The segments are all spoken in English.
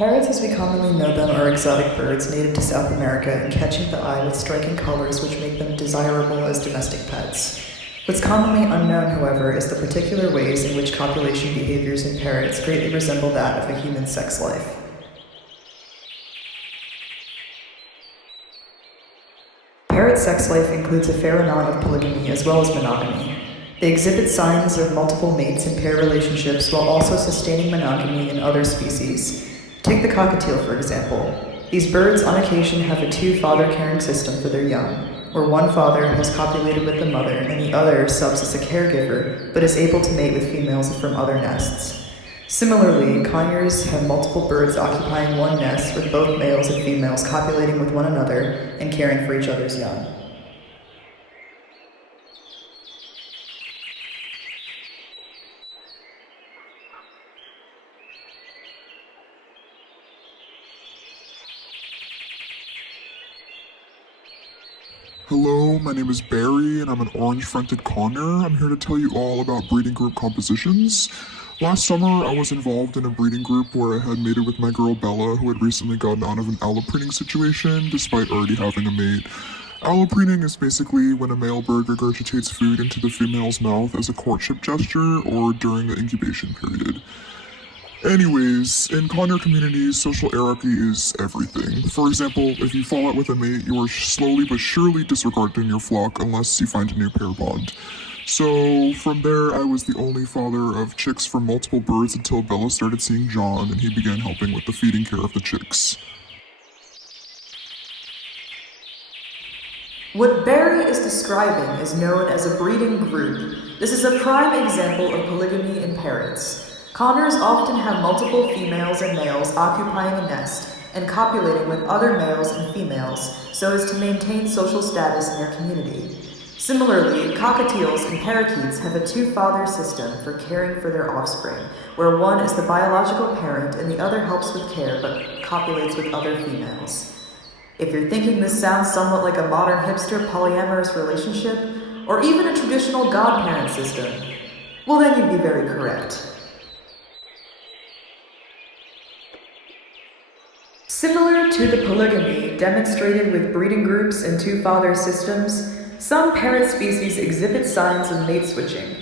Parrots, as we commonly know them, are exotic birds native to South America and catching the eye with striking colors which make them desirable as domestic pets. What's commonly unknown, however, is the particular ways in which copulation behaviors in parrots greatly resemble that of a human sex life. Parrot sex life includes a fair amount of polygamy as well as monogamy. They exhibit signs of multiple mates and pair relationships while also sustaining monogamy in other species. Take the cockatiel, for example. These birds on occasion have a two-father caring system for their young, where one father has copulated with the mother and the other subs as a caregiver, but is able to mate with females from other nests. Similarly, conures have multiple birds occupying one nest with both males and females copulating with one another and caring for each other's young. Hello, my name is Barry, and I'm an orange-fronted conger. I'm here to tell you all about breeding group compositions. Last summer, I was involved in a breeding group where I had mated with my girl Bella, who had recently gotten out of an allopreening situation, despite already having a mate. Allopreening is basically when a male bird regurgitates food into the female's mouth as a courtship gesture or during the incubation period. Anyways, in conger communities, social hierarchy is everything. For example, if you fall out with a mate, you are slowly but surely disregarded in your flock unless you find a new pair bond. So, from there, I was the only father of chicks from multiple birds until Bella started seeing John and he began helping with the feeding care of the chicks. What Barry is describing is known as a breeding group. This is a prime example of polygamy in parrots. Congers often have multiple females and males occupying a nest and copulating with other males and females so as to maintain social status in their community. Similarly, cockatiels and parakeets have a two-father system for caring for their offspring, where one is the biological parent and the other helps with care but copulates with other females. If you're thinking this sounds somewhat like a modern hipster polyamorous relationship, or even a traditional godparent system, well then you'd be very correct. Similar to the polygamy demonstrated with breeding groups and two-father systems, some parrot species exhibit signs of mate switching.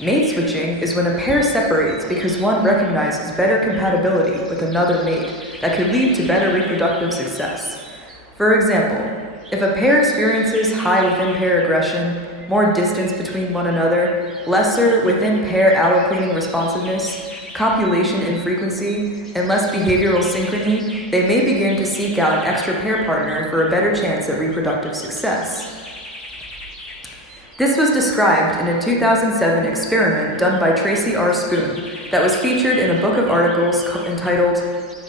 Mate switching is when a pair separates because one recognizes better compatibility with another mate that could lead to better reproductive success. For example, if a pair experiences high within-pair aggression, more distance between one another, lesser within-pair allopreening responsiveness, copulation infrequency, and less behavioral synchrony, they may begin to seek out an extra pair partner for a better chance at reproductive success. This was described in a 2007 experiment done by Tracy R. Spoon that was featured in a book of articles entitled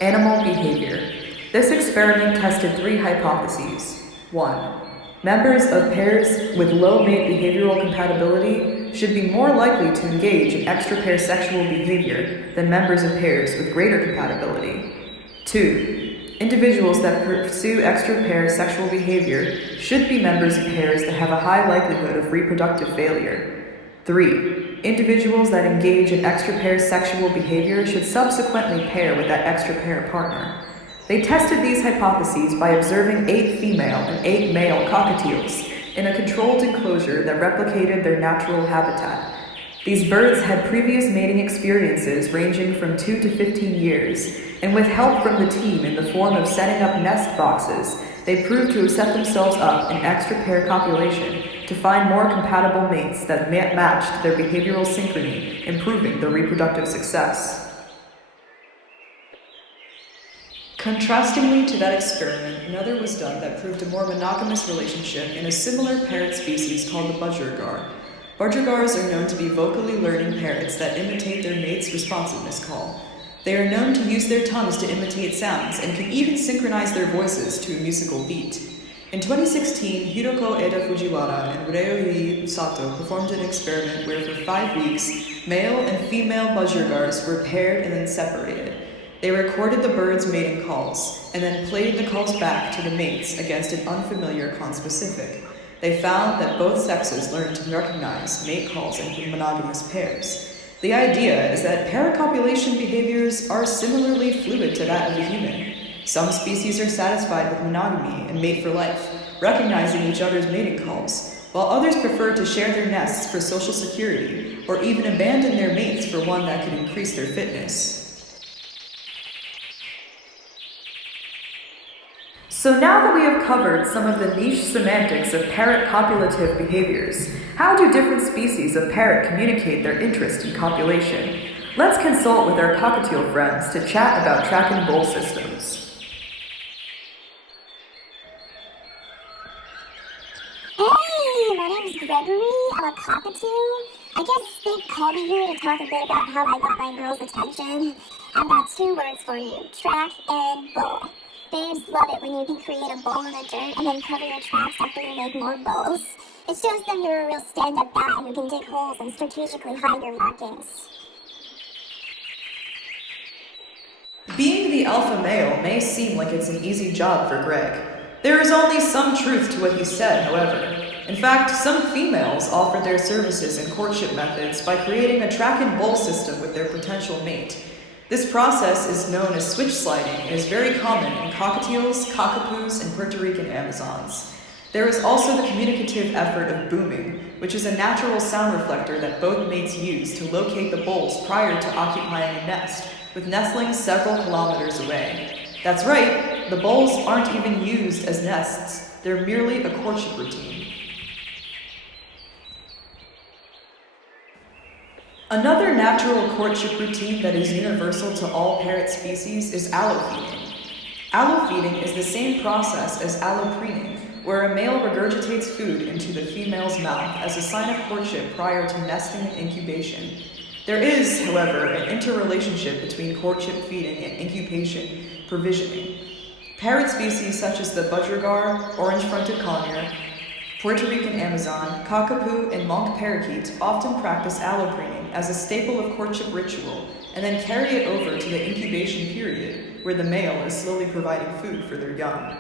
Animal Behavior. This experiment tested three hypotheses. 1. Members of pairs with low mate behavioral compatibility should be more likely to engage in extra-pair sexual behavior than members of pairs with greater compatibility. 2. Individuals that pursue extra-pair sexual behavior should be members of pairs that have a high likelihood of reproductive failure. 3. Individuals that engage in extra-pair sexual behavior should subsequently pair with that extra-pair partner. They tested these hypotheses by observing 8 female and 8 male cockatiels in a controlled enclosure that replicated their natural habitat. These birds had previous mating experiences ranging from 2 to 15 years, and with help from the team in the form of setting up nest boxes, they proved to have set themselves up in extra-pair copulation to find more compatible mates that matched their behavioral synchrony, improving their reproductive success. Contrastingly to that experiment, another was done that proved a more monogamous relationship in a similar parrot species called the budgerigar. Budgerigars are known to be vocally learning parrots that imitate their mate's responsiveness call. They are known to use their tongues to imitate sounds and can even synchronize their voices to a musical beat. In 2016, Hiroko Eda Fujiwara and Ryohei Sato performed an experiment where for 5 weeks, male and female budgerigars were paired and then separated. They recorded the birds' mating calls, and then played the calls back to the mates against an unfamiliar conspecific. They found that both sexes learned to recognize mate calls in monogamous pairs. The idea is that parrot copulation behaviors are similarly fluid to that of the human. Some species are satisfied with monogamy and mate for life, recognizing each other's mating calls, while others prefer to share their nests for social security, or even abandon their mates for one that can increase their fitness. So now that we have covered some of the niche semantics of parrot copulative behaviors, how do different species of parrot communicate their interest in copulation? Let's consult with our cockatiel friends to chat about track and bowl systems. Hey, my name's Gregory. I'm a cockatoo. I guess they called me here to talk a bit about how I got my girl's attention. I've got 2 words for you, track and bowl. Babes love it when you can create a bowl in the dirt and then cover your tracks after you make more bowls. It shows them you're a real stand-up guy who can dig holes and strategically hide your markings. Being the alpha male may seem like it's an easy job for Greg. There is only some truth to what he said, however. In fact, some females offer their services in courtship methods by creating a track and bowl system with their potential mate. This process is known as switch sliding and is very common in cockatiels, cockapoos, and Puerto Rican Amazons. There is also the communicative effort of booming, which is a natural sound reflector that both mates use to locate the bowls prior to occupying a nest, with nestlings several kilometers away. That's right, the bowls aren't even used as nests, they're merely a courtship routine. Another natural courtship routine that is universal to all parrot species is allofeeding. Allofeeding is the same process as allopreening, where a male regurgitates food into the female's mouth as a sign of courtship prior to nesting and incubation. There is, however, an interrelationship between courtship feeding and incubation provisioning. Parrot species such as the budgerigar, orange-fronted conure, Puerto Rican Amazon, cockapoo, and monk parakeet often practice allopreening as a staple of courtship ritual, and then carry it over to the incubation period, where the male is slowly providing food for their young.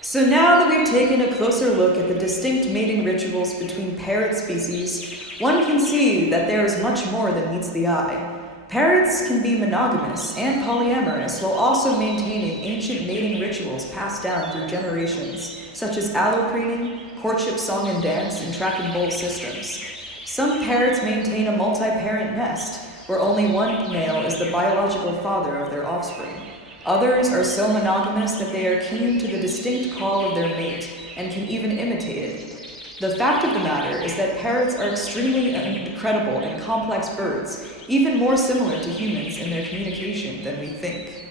So now that we've taken a closer look at the distinct mating rituals between parrot species, one can see that there is much more than meets the eye. Parrots can be monogamous and polyamorous while also maintaining ancient mating rituals passed down through generations, such as allopreening, courtship song and dance, and track and bowl systems. Some parrots maintain a multi-parent nest, where only one male is the biological father of their offspring. Others are so monogamous that they are keen to the distinct call of their mate and can even imitate it. The fact of the matter is that parrots are extremely incredible and complex birds, even more similar to humans in their communication than we think.